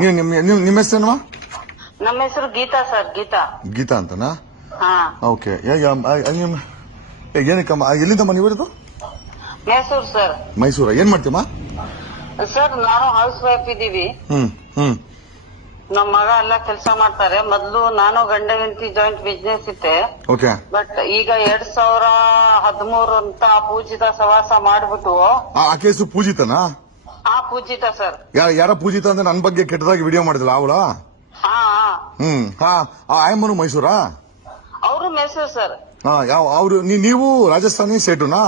ನಿಮ್ಮ ಹೆಸರೇನಮ್ಮ? ನಮ್ಮ ಹೆಸರು ಗೀತಾ ಸರ್. ಗೀತಾ ಅಂತನಾ? ಹಾ. ಓಕೆ. ಏನಕ್ಕಮ್ಮ ಎಲ್ಲಿಂದಮ್ಮ ನೀವು ಇರೋದು? ಮೈಸೂರು ಸರ್. ಮೈಸೂರ. ಏನ್ ಮಾಡ್ತೀಮ್ಮ? ಸರ್ ನಾನು ಹೌಸ್ ವೈಫ್ ಇದೀವಿ. ನಮ್ಮ ಮಗ ಎಲ್ಲ ಕೆಲಸ ಮಾಡ್ತಾರೆ. ಮೊದ್ಲು ನಾನು ಗಂಡ ಹೆಂಡತಿ ಜಾಯಿಂಟ್ ಬಿಸ್ನೆಸ್ ಇತ್ತೆ. ಓಕೆ. ಬಟ್ ಈಗ 2013 ಅಂತ ಪೂಜಿತ ಸವಾಸ ಮಾಡ್ಬಿಟ್ಟು. ಆ ಕೇಸು ಪೂಜಿತನಾ? ಹಾ, ಪೂಜಿತ ಸರ್. ಯಾರ ಪೂಜಿತ ಅಂದ್ರೆ ನನ್ ಬಗ್ಗೆ ಕೆಟ್ಟದಾಗಿ ವಿಡಿಯೋ ಮಾಡಿದ್ಲ ಅವಳ? ಹಾ. ಆಯಮ್ಮನು ಮೈಸೂರಾ? ಅವರು ಮೈಸೂರು ಸರ್. ಅವ್ರು ನೀವು ರಾಜಸ್ಥಾನಿ ಸೇಟುನಾ?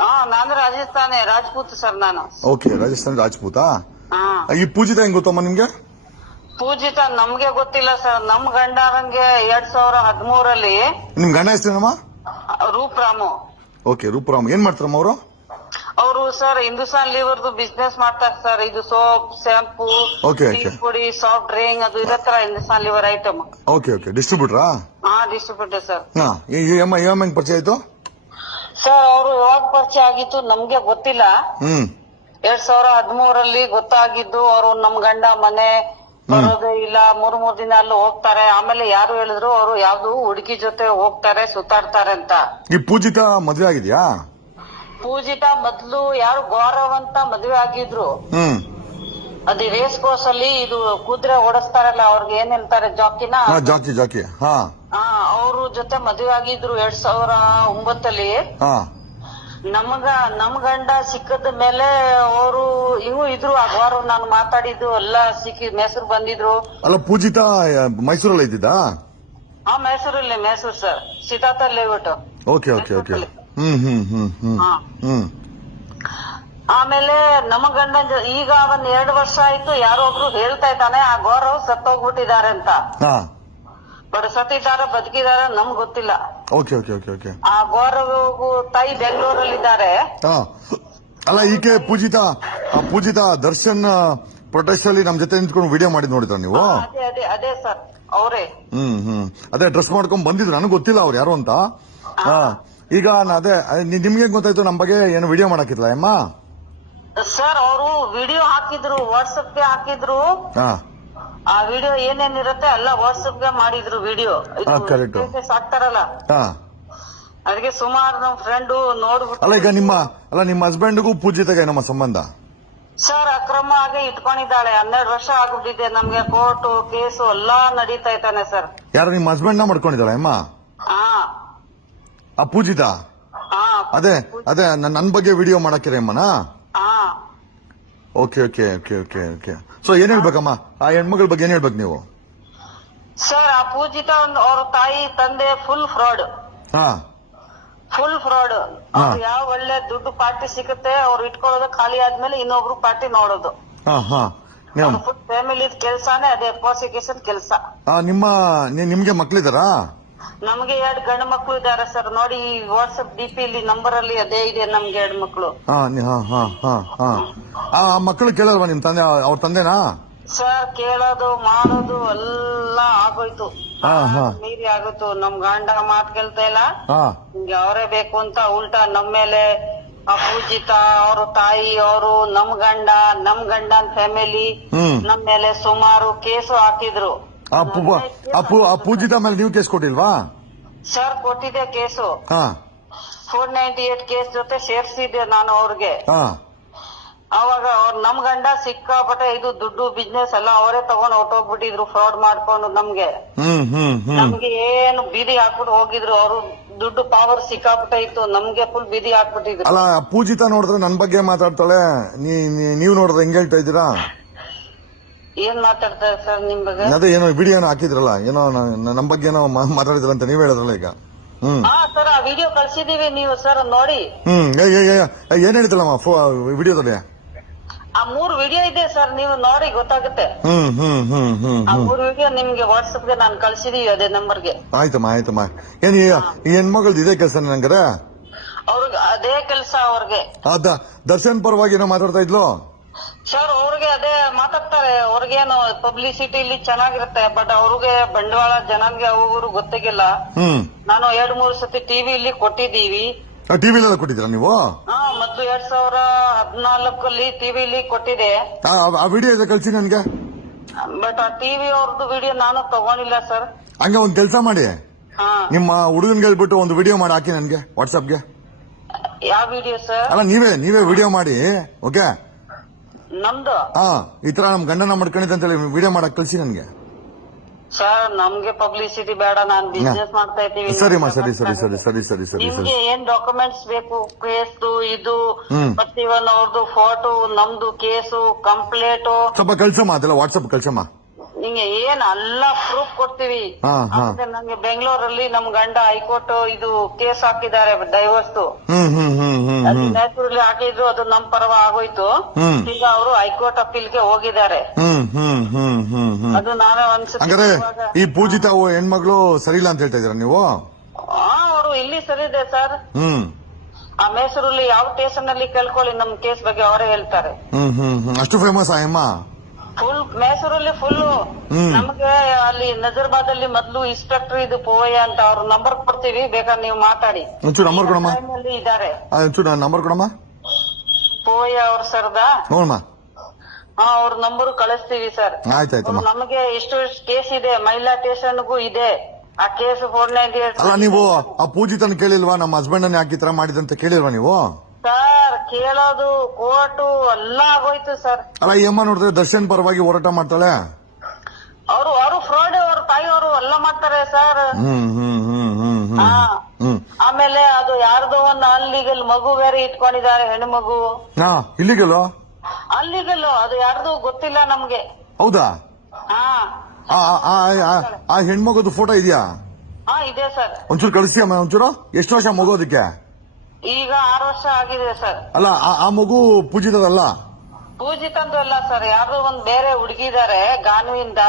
ಹಾ, ನಾನು ರಾಜಸ್ಥಾನಿ ರಾಜ್ಪೂತ್ ಸರ್ ನಾನು. ಓಕೆ, ರಾಜಸ್ಥಾನಿ ರಾಜ್ಪೂತಾ? ಹಾ. ಈ ಪೂಜಿತ ಹೆಂಗ್ ಗೊತ್ತಮ್ಮ ನಿಮ್ಗೆ? ಪೂಜಿತ ನಮ್ಗೆ ಗೊತ್ತಿಲ್ಲ ಸರ್. ನಮ್ ಗಂಡರಂಗೆ 2013 ನಿಮ್ ಗಂಡ ಹೆಸರೇನಮ್ಮ? ರೂಪರಾಮು. ಓಕೆ, ರೂಪರಾಮ್. ಏನ್ ಮಾಡ್ತಾರಮ್ಮ ಅವರು? ಅವರು ಸರ್ ಹಿಂದೂಸ್ತಾನ್ ಲಿವರ್ದು ಬಿಸ್ನೆಸ್ ಮಾಡ್ತಾರೆ ಸರ್. ಇದು ಸೋಪ್, ಶಾಂಪೂ, ಟೀ ಪುಡಿ, ಸಾಫ್ಟ್ ಡ್ರಿಂಕ್ ಅದು ಇರತ್ತರ ಹಿಂದೂಸ್ತಾನ್ ಲಿವರ್ ಐಟಮ್. ಓಕೆ. ಡಿಸ್ಟ್ರಿಬ್ಯೂಟರಾ? ಹಾ, ಡಿಸ್ಟ್ರಿಬ್ಯೂಟರ್ ಸರ್. ಹೆಂಗ್ ಪರಿಚಯ ಆಯ್ತು ಸರ್? ಅವರು ಯಾವಾಗ ಪರಿಚಯ ಆಗಿತ್ತು ನಮ್ಗೆ ಗೊತ್ತಿಲ್ಲ. 2013 ಗೊತ್ತಾಗಿದ್ದು. ಅವರು ನಮ್ ಗಂಡ ಮನೆ ಬರೋದು ಇಲ್ಲ, 3 ದಿನ ಅಲ್ಲಿ ಹೋಗ್ತಾರೆ. ಆಮೇಲೆ ಯಾರು ಹೇಳಿದ್ರು ಅವರು ಯಾವ್ದು ಹುಡುಗಿ ಜೊತೆ ಹೋಗ್ತಾರೆ, ಸುತ್ತಾಡ್ತಾರೆ ಅಂತ. ಈ ಪೂಜಿತ ಮದ್ವೆ ಆಗಿದ್ಯಾ? ಪೂಜಿತ ಮೊದ್ಲು ಯಾರು ಗೌರವ್ ಅಂತ ಮದ್ವೆ ಆಗಿದ್ರು. ಅದು ರೇಸ್ ಕೋರ್ಸ್ ಅಲ್ಲಿ ಇದು ಕುದುರೆ ಓಡಿಸ್ತಾರಲ್ಲ, ಅವ್ರಿಗೆ ಏನ್ ಹೇಳ್ತಾರೆ, ಜಾಕಿನ? ಜಾಕಿ. ಅವ್ರ ಜೊತೆ ಮದ್ವೆ ಆಗಿದ್ರು 2009. ನಮ್ ಗಂಡ ಸಿಕ್ಕದ ಮೇಲೆ ಅವರು ಇವು ಇದ್ರು. ಆ ಗೌರವ್ ನಾನು ಮಾತಾಡಿದ್ದು ಎಲ್ಲ ಸಿಕ್ಕಿ ಮೈಸೂರು ಬಂದಿದ್ರು. ಅಲ್ಲ, ಪೂಜಿತ ಮೈಸೂರಲ್ಲಿ ಇದ್ದಿದ್ದಾ? ಹಾ, Mysuru sir. Siddhartha layout. Okay. ಆಮೇಲೆ ನಮ್ಮ ಗಂಡ ಈಗ 2 ವರ್ಷ ಆಯ್ತು. ಯಾರೋ ಒಬ್ರು ಹೇಳ್ತಾ ಇದ್ದಾನೆ ಆ ಗೌರವ್ ಸತ್ತೋಗ್ಬಿಟ್ಟಿದ್ದಾರೆ ಅಂತ. ಬಟ್ ಸತ್ತಿದ್ದಾರೆ ಬದುಕಿದ್ದಾರೆ ನಮ್ಗೆ ಗೊತ್ತಿಲ್ಲ. ಓಕೆ. ಆ ಗೌರವ್ ತಾಯಿ ಬೆಂಗಳೂರಲ್ಲಿದ್ದಾರೆ. ಅಲ್ಲ, ಈಕೆ ಪೂಜಿತ ದರ್ಶನ್ ಪ್ರೊಟೆಸ್ಟ್ ಅಲ್ಲಿ ನಮ್ ಜೊತೆ ನಿಂತ್ಕೊಂಡು ವಿಡಿಯೋ ಮಾಡಿದ್ ನೋಡಿದ್ರ ನೀವು? ಅದೇ ಸರ್, ಅವರೇ. ಅದೇ ಡ್ರೆಸ್ ಮಾಡ್ಕೊಂಡ್ ಬಂದಿದ್ರು. ನನಗೆ ಗೊತ್ತಿಲ್ಲ ಅವ್ರು ಯಾರು ಅಂತ. ಈಗ ಅದೇ ನಿಮ್ಗೆ ಗೊತ್ತಾಯ್ತು ನಮ್ ಬಗ್ಗೆ ಏನು ವಿಡಿಯೋ ಮಾಡಾಕಿದ್ಲ ಅಮ್ಮ? ಸರ್ ಅವರು ವಿಡಿಯೋ ಹಾಕಿದ್ರು, ವಾಟ್ಸಪ್ಗೆ ಹಾಕಿದ್ರು. ಆ ವಿಡಿಯೋ ಏನೇನಿರುತ್ತೆ ಎಲ್ಲ ವಾಟ್ಸಪ್ಗೆ ಮಾಡಿದ್ರು ವಿಡಿಯೋ. ಹಾಕ್ತಾರಲ್ಲ, ಅದಕ್ಕೆ ಸುಮಾರು ನಮ್ ಫ್ರೆಂಡ್ ನೋಡ್ಬಿಟ್ಟು. ಅಲ್ಲ, ಈಗ ನಿಮ್ಮ ಹಸ್ಬೆಂಡ್ಗೂ ಪೂಜಿತಗೆ ನಮ್ಮ ಸಂಬಂಧ? ಸರ್ ಅಕ್ರಮ ಆಗಿ ಇಟ್ಕೊಂಡಿದ್ದಾಳೆ. 12 ವರ್ಷ ಆಗ್ಬಿಟ್ಟಿದೆ. ನಮ್ಗೆ ಕೋರ್ಟು ಕೇಸು ಎಲ್ಲಾ ನಡೀತಾ ಇದ್ದಾನೆ ಸರ್. ಯಾರು ನಿಮ್ಮ ಹಸ್ಬೆಂಡ್ ನ ಮಾಡ್ಕೊಂಡಿದ್ದಾಳೆ ಅಮ್ಮ? ಆ ಪೂಜಿತ? ಅದೇ ನನ್ ಬಗ್ಗೆ ವಿಡಿಯೋ ಮಾಡಕ್ಕಿರ ಅಮ್ಮನ? ಓಕೆ. ಸೊ ಏನ್ ಹೇಳ್ಬೇಕಮ್ಮ ಆ ಹೆಣ್ಮಗಳ ಬಗ್ಗೆ? ಏನ್ ಹೇಳ್ಬೇಕು ನೀವು? ಸರ್ ಆ ಪೂಜಿತ ಅವ್ರ ತಾಯಿ ತಂದೆ ಫುಲ್ ಫ್ರಾಡ್. ಯಾವ ಒಳ್ಳೆ ದುಡ್ಡು ಪಾರ್ಟಿ ಸಿಗುತ್ತೆ ಅವ್ರು ಇಟ್ಕೊಳ್ಳೋದು, ಖಾಲಿ ಆದ್ಮೇಲೆ ಇನ್ನೊಬ್ರು ಪಾರ್ಟಿ ನೋಡೋದು. ಫುಲ್ ಫ್ಯಾಮಿಲಿ ಕೆಲ್ಸಾನೇ ಅದೇ, ಪ್ರಾಸಿಕ್ಯೂಷನ್ ಕೆಲಸ. ನಿಮ್ಗೆ ಮಕ್ಳಿದಾರಾ? ನಮ್ಗೆ 2 ಗಂಡು ಮಕ್ಳು ಇದಾರೆ ಸರ್. ನೋಡಿ ವಾಟ್ಸ್ಆಪ್ ಡಿಪಿ ಇಲ್ಲಿ ನಂಬರ್ ಅಲ್ಲಿ ಅದೇ ಇದೆ ನಮ್ಗೆ 2 ಮಕ್ಳು. ಆ ಮಕ್ಕಳು ಕೇಳಲ್ವಾ ನಿಮ್ ತಂದೆ? ಅವ್ರ ತಂದೆನಾ? ಸರ್ ಕೇಳೋದು ಮಾಡೋದು ಎಲ್ಲ ಆಗೋಯ್ತು, ಮೀರಿ ಆಗೋಯ್ತು. ನಮ್ ಗಂಡ ಮಾತು ಕೇಳ್ತಾ ಇಲ್ಲ, ನಿಮ್ಗೆ ಅವರೇ ಬೇಕು ಅಂತ ಉಲ್ಟಾ ನಮ್ ಮೇಲೆ ಆ ಪೂಜಿತ ಅವ್ರ ತಾಯಿ ಅವರು ನಮ್ ಗಂಡನ್ ಫ್ಯಾಮಿಲಿ ನಮ್ ಮೇಲೆ ಸುಮಾರು ಕೇಸು ಹಾಕಿದ್ರು. ಆ ಪೂಜಿತ ಮೇಲೆ ನೀವು ಕೇಸ್ ಕೊಟ್ಟಿಲ್ವಾ? ಸರ್ ಕೊಟ್ಟಿದೆ ಕೇಸು. 498 ಕೇಸ್ ಜೊತೆ ಸೇರ್ಸಿದೆ ನಾನು ಅವ್ರಿಗೆ. ಅವಾಗ ನಮ್ ಗಂಡ ಸಿಕ್ಕಾಪಟ್ಟೆ ಇದು ದುಡ್ಡು ಬಿಸ್ನೆಸ್ ಎಲ್ಲ ಅವರೇ ತಗೊಂಡ್ ಹೊಟ್ಟೋಗ್ಬಿಟ್ಟಿದ್ರು, ಫ್ರಾಡ್ ಮಾಡ್ಕೊಂಡು ನಮ್ಗೆ ಏನು ಬೀದಿ ಹಾಕ್ಬಿಟ್ಟು ಹೋಗಿದ್ರು. ಅವರು ದುಡ್ಡು ಪವರ್ ಸಿಕ್ಕಾಪಟ್ಟೆ ಇತ್ತು, ನಮ್ಗೆ ಫುಲ್ ಬೀದಿ ಹಾಕ್ಬಿಟ್ಟಿದ್ರು. ಅಲ್ಲ, ಪೂಜಿತ ನೋಡಿದ್ರೆ ನನ್ ಬಗ್ಗೆ ಮಾತಾಡ್ತಾಳೆ, ನೀವ್ ನೋಡಿದ್ರೆ ಹೆಂಗ್ ಹೇಳ್ತಾ ಇದ್ದೀರಾ? ಏನ್ ಮಾತಾಡ್ತಾರೆ ಸರ್ ನಿಮ್ ಬಗ್ಗೆ? ಅದೇ ಏನೋ ವಿಡಿಯೋನ ಹಾಕಿದ್ರಲ್ಲ, ಏನೋ ನಮ್ ಬಗ್ಗೆ ಏನೋ ಮಾತಾಡಿದ್ರ ಅಂತ ನೀವ್ ಹೇಳಿದ್ರಲ್ಲ ಈಗ. ಸರ್ ಆ ವಿಡಿಯೋ ಕಳ್ಸಿದೀವಿ, ನೀವು ಸರ್ ನೋಡಿ. ಏನ್ ಹೇಳಿದ್ರಲ್ಲಮ್ಮ ವಿಡಿಯೋದಲ್ಲಿ? ಆ 3 ವಿಡಿಯೋ ಇದೆ ಸರ್, ನೀವು ನೋಡಿ ಗೊತ್ತಾಗುತ್ತೆ. ಆ 3 ವಿಡಿಯೋ ನಿಮ್ಗೆ ವಾಟ್ಸಪ್ಗೆ ನಾನು ಕಳ್ಸಿದೀವಿ ಅದೇ ನಂಬರ್ಗೆ. ಆಯ್ತಮ್ಮ. ಏನ್ ಈ ಹೆಣ್ಮಗಳ್ದು ಇದೇ ಕೆಲಸ ನಂಗಾರೆ? ಅವ್ರಿಗೆ ಅದೇ ಕೆಲಸ ಅವ್ರಿಗೆ. ದರ್ಶನ್ ಪರವಾಗಿ ಏನೋ ಮಾತಾಡ್ತಾ ಇದ್ಲು ಸರ್. ಅವ್ರಿಗೆ ಅದೇ ಮಾತಾಡ್ತಾರೆ. ಅವ್ರಿಗೇನು ಪಬ್ಲಿಸಿಟಿ ಇಲ್ಲಿ ಚೆನ್ನಾಗಿರುತ್ತೆ, ಬಟ್ ಅವ್ರಿಗೆ ಬಂಡವಾಳ ಜನನ್ಗೆ ಅವರು ಗೊತ್ತಾಗಿಲ್ಲ. ನಾನು 2-3 ಸತಿ ಟಿವಿಲಿ ಕೊಟ್ಟಿದ್ದೀವಿ. ಟಿವಿಲೆಲ್ಲ ಕೊಟ್ಟಿದ್ದೀರಾ ನೀವು? ಮೊದ್ಲು 2014 ಟಿವಿಲಿ ಕೊಟ್ಟಿದೆ. ಆ ವಿಡಿಯೋ ಕಳ್ಸಿ ನನ್ಗೆ. ಬಟ್ ಆ ಟಿವಿ ಅವ್ರದ್ದು ವಿಡಿಯೋ ನಾನು ತಗೊಂಡಿಲ್ಲ ಸರ್. ಹಂಗೆ ಒಂದ್ ಕೆಲಸ ಮಾಡಿ, ಹಾ, ನಿಮ್ಮ ಹುಡುಗನ್ಗೆ ಹೇಳ್ಬಿಟ್ಟು ಒಂದು ವಿಡಿಯೋ ಮಾಡಿ ಹಾಕಿ ನನ್ಗೆ ವಾಟ್ಸ್ಆಪ್ಗೆ. ಯಾವ ವಿಡಿಯೋ ಸರ್? ಅಲ್ಲ ನೀವೇ ವಿಡಿಯೋ ಮಾಡಿ, ಓಕೆ? ನಮ್ದು ಈ ತರ ನಮ್ ಗಂಡನ ಮಾಡ್ಕೊಂಡಿದ್ದೆ ಅಂತ ಹೇಳಿ ವಿಡಿಯೋ ಮಾಡಕ್ ಕಳ್ಸಿ ನನ್ಗೆ. ಸರ್ ನಮ್ಗೆ ಪಬ್ಲಿಸಿಟಿ ಬೇಡ, ನಾನ್ ಬಿಸ್ನೆಸ್ ಮಾಡ್ತಾ ಇದ್ದೀವಿ. ಸರಿಮಾ, ಸರಿ. ನಿಮ್ಗೆ ಏನ್ ಡಾಕ್ಯುಮೆಂಟ್ಸ್ ಬೇಕು? ಕೇಸು ಇದು ಮತ್ತೆ ಇವನ್ ಅವ್ರದ್ದು ಫೋಟೋ, ನಮ್ದು ಕೇಸು ಕಂಪ್ಲೇಂಟ್ ಸ್ವಲ್ಪ ಕಳ್ಸಮ್ಮ, ಅದೆಲ್ಲ ವಾಟ್ಸ್ಆಪ್ ಕಳ್ಸಮ್ಮ. ನಿಂಗೆ ಏನ್ ಎಲ್ಲ ಪ್ರೂಫ್ ಕೊಡ್ತೀವಿ. ಆಮೇಲೆ ನಂಗೆ ಬೆಂಗಳೂರಲ್ಲಿ ನಮ್ ಗಂಡ ಹೈಕೋರ್ಟ್ ಇದು ಕೇಸ್ ಹಾಕಿದ್ದಾರೆ ಡೈವರ್ಸ್. ನ್ಯಾಚುರಲಿ ಹಾಕಿದ್ರು, ಅದು ನಮ್ ಪರವ ಆಗೋಯ್ತು. ಈಗ ಅವರು ಹೈಕೋರ್ಟ್ ಅಪೀಲ್ಗೆ ಹೋಗಿದ್ದಾರೆ. ಅದು ನಾವೇ ಹಂಗಾರೆ ಒಂದ್ಸತಿ ಈ ಪೂಜಿತ ಹೆಣ್ಮಗಳು ಸರಿ ಇಲ್ಲ ಅಂತ ಹೇಳ್ತಾ ಇದೀರ ನೀವು? ಅವರು ಇಲ್ಲಿ ಸರಿ ಇದೆ ಸರ್. ಆ ಮೈಸೂರಲ್ಲಿ ಯಾವ ಸ್ಟೇಷನ್ ಅಲ್ಲಿ ಕೇಳ್ಕೊಳ್ಳಿ, ನಮ್ ಕೇಸ್ ಬಗ್ಗೆ ಅವರೇ ಹೇಳ್ತಾರೆ. ಅಷ್ಟು ಫೇಮಸ್ ಅಮ್ಮ? ಫುಲ್ ಮೈಸೂರಲ್ಲಿ ಫುಲ್. ನಮ್ಗೆ ಅಲ್ಲಿ ನಜರ್ಬಾದ್ ಅಲ್ಲಿ ಮೊದ್ಲು ಇನ್ಸ್ಪೆಕ್ಟರ್ ಇದು ಪೋಯ ಅಂತ ಅವ್ರ ನಂಬರ್ ಕೊಡ್ತೀವಿ, ಬೇಕಾದ್ರೆ ನೀವು ಮಾತಾಡಿ. ಒಂಚೂರು ನಂಬರ್ ಕೊಡಮ್ಮ. ಇದಾರೆ, ಒಂಚೂರು ನಂಬರ್ ಕೊಡಮ್ಮ. ಪೋಯ ಅವ್ರ ಸರ್ದ ನೋಡಮ್ಮ. ಅವ್ರ ನಂಬರ್ ಕಳಿಸ್ತೀವಿ ಸರ್. ಆಯ್ತಾಯ್ತಮ್ಮ. ನಮಗೆ ಎಷ್ಟು ಕೇಸ್ ಇದೆ, ಮಹಿಳಾ ಸ್ಟೇಷನ್ಗೂ ಇದೆ ಆ ಕೇಸ್. 498 ಅಲ್ಲ ನೀವು ಆ ಪೂಜಿತನ ಕೇಳಿಲ್ವಾ? ನಮ್ಮ ಹಸ್ಬೆಂಡ್ ಅನ್ನ ಯಾಕೆ ಈ ತರ ಮಾಡಿದಂತ ಕೇಳಿಲ್ವಾ ನೀವು? ಸರ್ ಕೇಳೋದು ಕೋರ್ಟು ಎಲ್ಲ ಆಗೋಯ್ತು ಸರ್. ಅಲ್ಲ ಈ ಅಮ್ಮ ನೋಡಿದ್ರೆ ದರ್ಶನ್ ಪರವಾಗಿ ಹೋರಾಟ ಮಾಡ್ತಾಳೆ. ಅವರು ಫ್ರಾಡ್, ಅವ್ರ ತಾಯಿಯವರು ಎಲ್ಲ ಮಾಡ್ತಾರೆ ಸರ್. ಆಮೇಲೆ ಅದು ಯಾರ್ದೋ ಒಂದು ಅಲ್ಲಿಗಲ್ ಮಗು ಬೇರೆ ಇಟ್ಕೊಂಡಿದ್ದಾರೆ, ಹೆಣ್ಣು ಮಗು. ಇಲ್ಲಿಗಲ್ ಅದು ಯಾರ್ದು ಗೊತ್ತಿಲ್ಲ ನಮ್ಗೆ. ಹೌದಾ? ಹಾ, ಆ ಹೆಣ್ಮಗದು ಫೋಟೋ ಇದೆಯಾ? ಇದೆ ಸರ್. ಒಂಚೂರು ಕಳಿಸ್ತೀಯ ಅಮ್ಮ, ಒಂಚೂರು. ಎಷ್ಟು ವರ್ಷ ಮಗು ಅದಕ್ಕೆ? ಈಗ 6 ವರ್ಷ ಆಗಿದೆ ಸರ್. ಅಲ್ಲ ಆ ಮಗು ಪೂಜಿತದಲ್ಲ? ಪೂಜಿತಂದು ಅಲ್ಲ ಸರ್, ಯಾರ್ದು ಒಂದ್ ಬೇರೆ ಹುಡುಗಿದ್ದಾರೆ ಗಾನ್ವಿಯಿಂದ.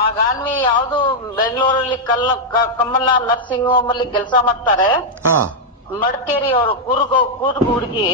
ಆ ಗಾನ್ವಿ ಯಾವ್ದು ಬೆಂಗಳೂರಲ್ಲಿ ಕಮಲ ನರ್ಸಿಂಗ್ ಹೋಮ್ ಅಲ್ಲಿ ಕೆಲಸ ಮಾಡ್ತಾರೆ. ಮಡಿಕೇರಿ ಅವರು ಕೂರ್ಗ್ ಹುಡುಗಿ.